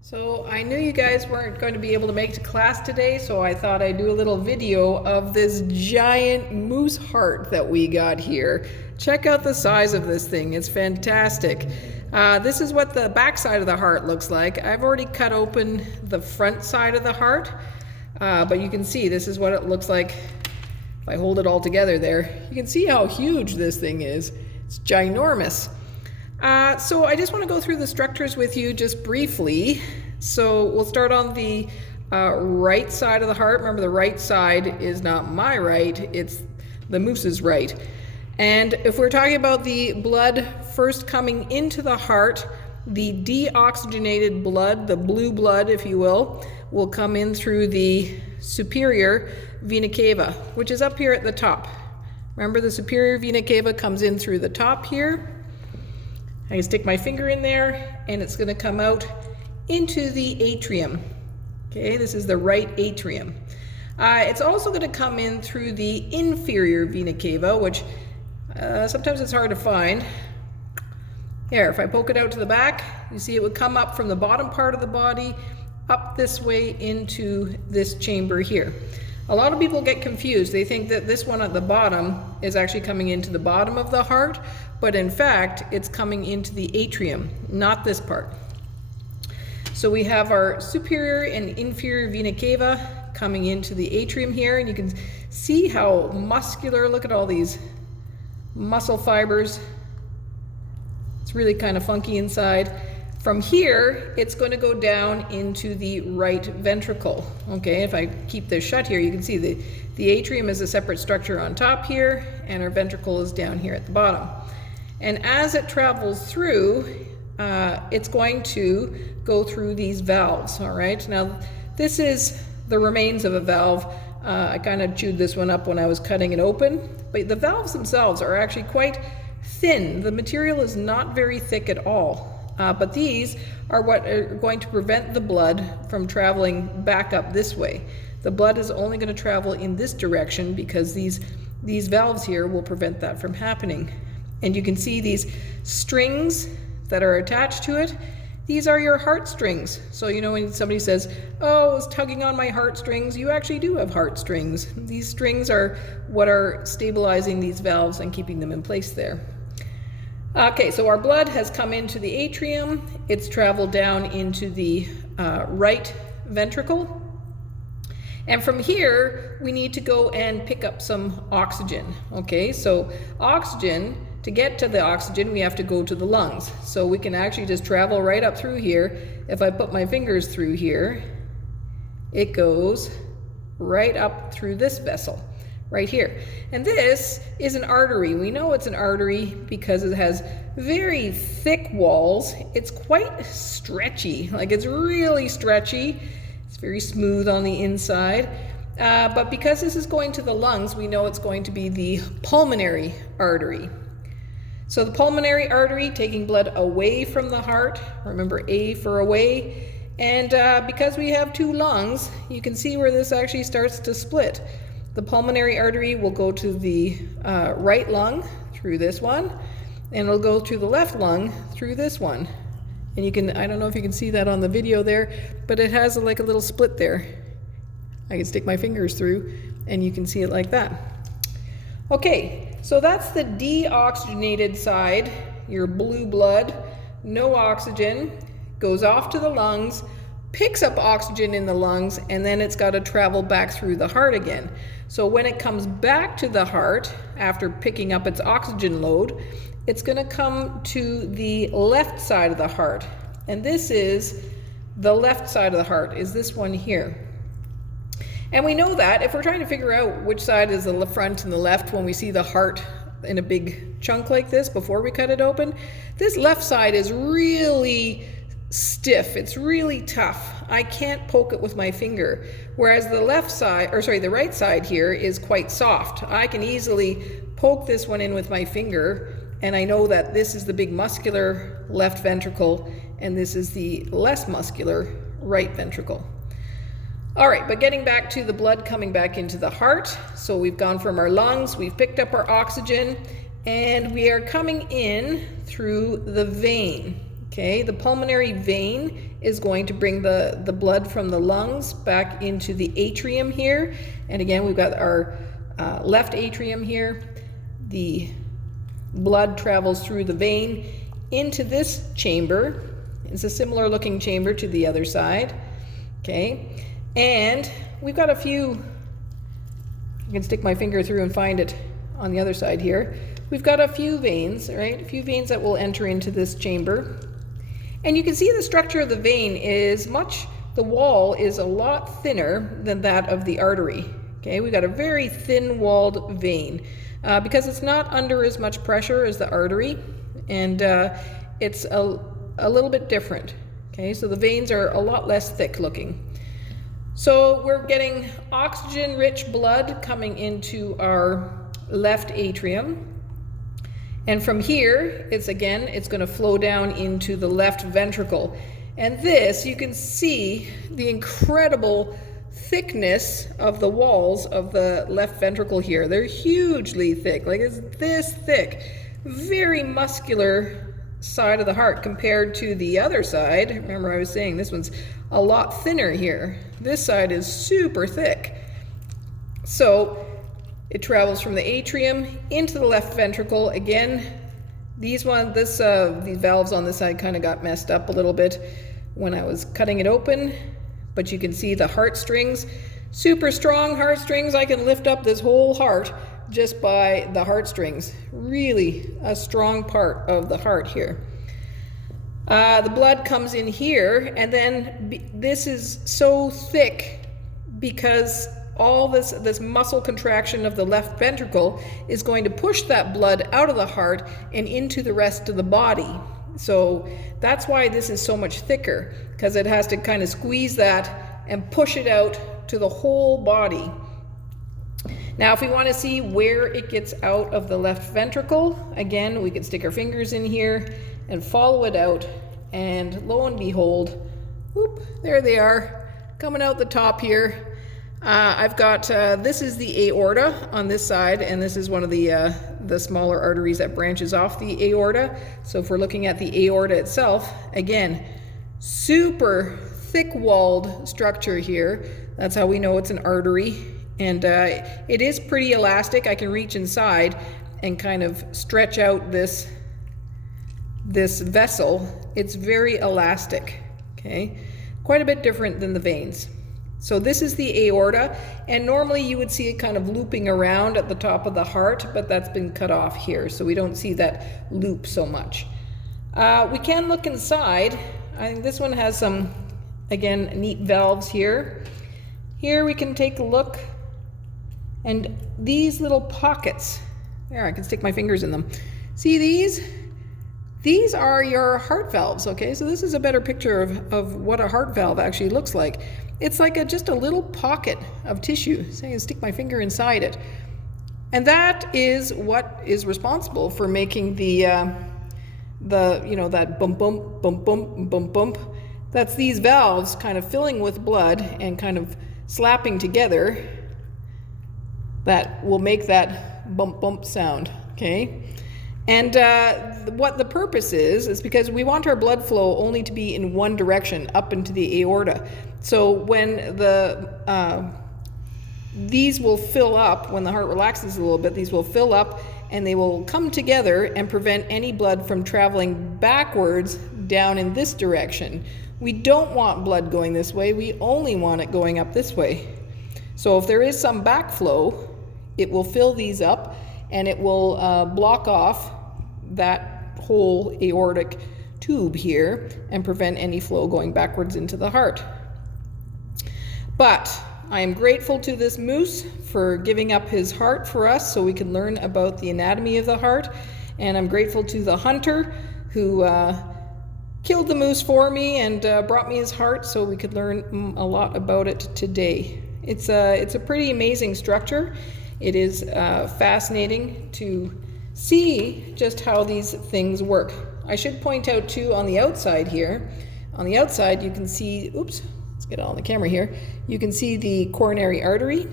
So I knew you guys weren't going to be able to make it to class today, so I thought I'd do a little video of this giant moose heart that we got here. Check out the size of this thing, it's fantastic. This is what the back side of the heart looks like. I've already cut open the front side of the heart, but you can see this is what it looks like if I hold it all together there. You can see how huge this thing is. It's ginormous. So I just want to go through the structures with you just briefly. So we'll start on the right side of the heart. Remember, the right side is not my right, it's the moose's right. And if we're talking about the blood first coming into the heart, the deoxygenated blood, the blue blood if you will come in through the superior vena cava, which is up here at the top. Remember, the superior vena cava comes in through the top here. I can stick my finger in there and it's going to come out into the atrium. Okay, this is the right atrium. It's also going to come in through the inferior vena cava, which sometimes it's hard to find. Here, if I poke it out to the back, you see it would come up from the bottom part of the body up this way into this chamber here. A lot of people get confused. They think that this one at the bottom is actually coming into the bottom of the heart, but in fact, it's coming into the atrium, not this part. So we have our superior and inferior vena cava coming into the atrium here, and you can see how muscular, look at all these muscle fibers. It's really kind of funky inside. From here, it's going to go down into the right ventricle. Okay, if I keep this shut here, you can see the atrium is a separate structure on top here, and our ventricle is down here at the bottom. And as it travels through, it's going to go through these valves, all right? Now, this is the remains of a valve. I kind of chewed this one up when I was cutting it open, but the valves themselves are actually quite thin. The material is not very thick at all. But these are what are going to prevent the blood from traveling back up this way. The blood is only going to travel in this direction because these valves here will prevent that from happening. And you can see these strings that are attached to it. These are your heartstrings. So you know when somebody says, oh, it's tugging on my heartstrings, you actually do have heartstrings. These strings are what are stabilizing these valves and keeping them in place there. Okay, so our blood has come into the atrium. It's traveled down into the right ventricle. And from here, we need to go and pick up some oxygen. Okay, so oxygen, to get to the oxygen, we have to go to the lungs. So we can actually just travel right up through here. If I put my fingers through here, it goes right up through this vessel. Right here. And this is an artery. We know it's an artery because it has very thick walls. It's quite stretchy, like it's really stretchy. It's very smooth on the inside. But because this is going to the lungs, we know it's going to be the pulmonary artery. So the pulmonary artery taking blood away from the heart, remember A for away. And because we have two lungs, you can see where this actually starts to split. The pulmonary artery will go to the right lung through this one, and it'll go to the left lung through this one. And you can, I don't know if you can see that on the video there, but it has like a little split there. I can stick my fingers through and you can see it like that. Okay, so that's the deoxygenated side, your blue blood, no oxygen, goes off to the lungs, picks up oxygen in the lungs, and then it's got to travel back through the heart again. So when it comes back to the heart, after picking up its oxygen load, it's going to come to the left side of the heart. And this is the left side of the heart, is this one here. And we know that if we're trying to figure out which side is the front and the left when we see the heart in a big chunk like this before we cut it open, this left side is really stiff, it's really tough. I can't poke it with my finger. Whereas the left side, or sorry, the right side here is quite soft. I can easily poke this one in with my finger, and I know that this is the big muscular left ventricle, and this is the less muscular right ventricle. All right, but getting back to the blood coming back into the heart. So we've gone from our lungs, we've picked up our oxygen, and we are coming in through the vein. Okay, the pulmonary vein is going to bring the blood from the lungs back into the atrium here. And again, we've got our left atrium here. The blood travels through the vein into this chamber. It's a similar looking chamber to the other side. Okay, and we've got a few, I can stick my finger through and find it on the other side here. We've got a few veins, right? A few veins that will enter into this chamber. And you can see the structure of the vein is the wall is a lot thinner than that of the artery. Okay, we've got a very thin walled vein because it's not under as much pressure as the artery, and it's a little bit different. Okay, so the veins are a lot less thick looking. So we're getting oxygen-rich blood coming into our left atrium. And from here, it's going to flow down into the left ventricle. And this, you can see the incredible thickness of the walls of the left ventricle here. They're hugely thick, like it's this thick. Very muscular side of the heart compared to the other side. Remember I was saying this one's a lot thinner here. This side is super thick. So it travels from the atrium into the left ventricle. Again, these valves on this side kind of got messed up a little bit when I was cutting it open, but you can see the heartstrings, super strong heartstrings. I can lift up this whole heart just by the heartstrings. Really a strong part of the heart here. The blood comes in here, and then this is so thick because all this muscle contraction of the left ventricle is going to push that blood out of the heart and into the rest of the body. So that's why this is so much thicker, because it has to kind of squeeze that and push it out to the whole body. Now, if we want to see where it gets out of the left ventricle, again, we can stick our fingers in here and follow it out, and lo and behold, whoop, there they are, coming out the top here. I've got, this is the aorta on this side, and this is one of the smaller arteries that branches off the aorta. So if we're looking at the aorta itself, again, super thick-walled structure here. That's how we know it's an artery. And it is pretty elastic. I can reach inside and kind of stretch out this vessel. It's very elastic, okay? Quite a bit different than the veins. So this is the aorta, and normally you would see it kind of looping around at the top of the heart, but that's been cut off here, so we don't see that loop so much. We can look inside. I think this one has some, again, neat valves here. Here we can take a look, and these little pockets, there, I can stick my fingers in them. See these? These are your heart valves, okay? So this is a better picture of what a heart valve actually looks like. It's like just a little pocket of tissue. So I can stick my finger inside it. And that is what is responsible for making the that bump, bump, bump, bump, bump, bump. That's these valves kind of filling with blood and kind of slapping together that will make that bump, bump sound, okay? And what the purpose is because we want our blood flow only to be in one direction, up into the aorta. So when these will fill up, when the heart relaxes a little bit, these will fill up and they will come together and prevent any blood from traveling backwards down in this direction. We don't want blood going this way, we only want it going up this way. So if there is some backflow, it will fill these up and it will block off that whole aortic tube here and prevent any flow going backwards into the heart. But I am grateful to this moose for giving up his heart for us so we can learn about the anatomy of the heart. And I'm grateful to the hunter who killed the moose for me and brought me his heart so we could learn a lot about it today. It's a pretty amazing structure. It is fascinating to see just how these things work. I should point out too on the outside here, on the outside you can see, oops, let's get it on the camera here, you can see the coronary artery,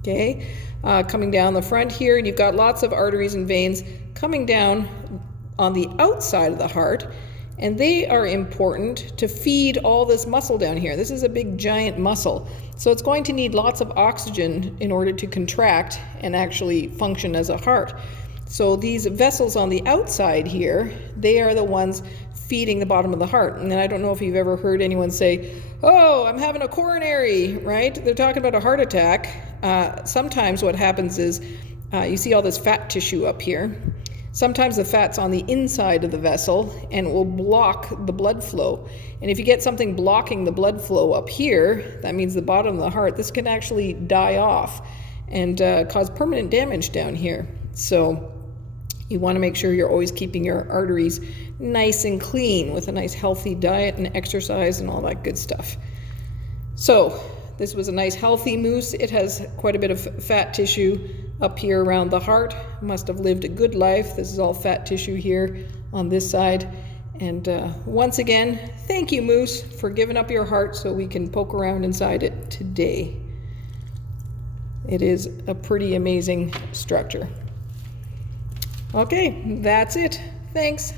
okay, coming down the front here, and you've got lots of arteries and veins coming down on the outside of the heart, and they are important to feed all this muscle down here. This is a big giant muscle, so it's going to need lots of oxygen in order to contract and actually function as a heart. So these vessels on the outside here, they are the ones feeding the bottom of the heart. And then I don't know if you've ever heard anyone say, oh, I'm having a coronary, right? They're talking about a heart attack. Sometimes what happens is you see all this fat tissue up here. Sometimes the fat's on the inside of the vessel and it will block the blood flow. And if you get something blocking the blood flow up here, that means the bottom of the heart, this can actually die off and cause permanent damage down here. So you want to make sure you're always keeping your arteries nice and clean with a nice healthy diet and exercise and all that good stuff. So this was a nice healthy moose. It has quite a bit of fat tissue up here around the heart. Must have lived a good life. This is all fat tissue here on this side. And once again, thank you, moose, for giving up your heart so we can poke around inside it today. It is a pretty amazing structure. Okay, that's it. Thanks.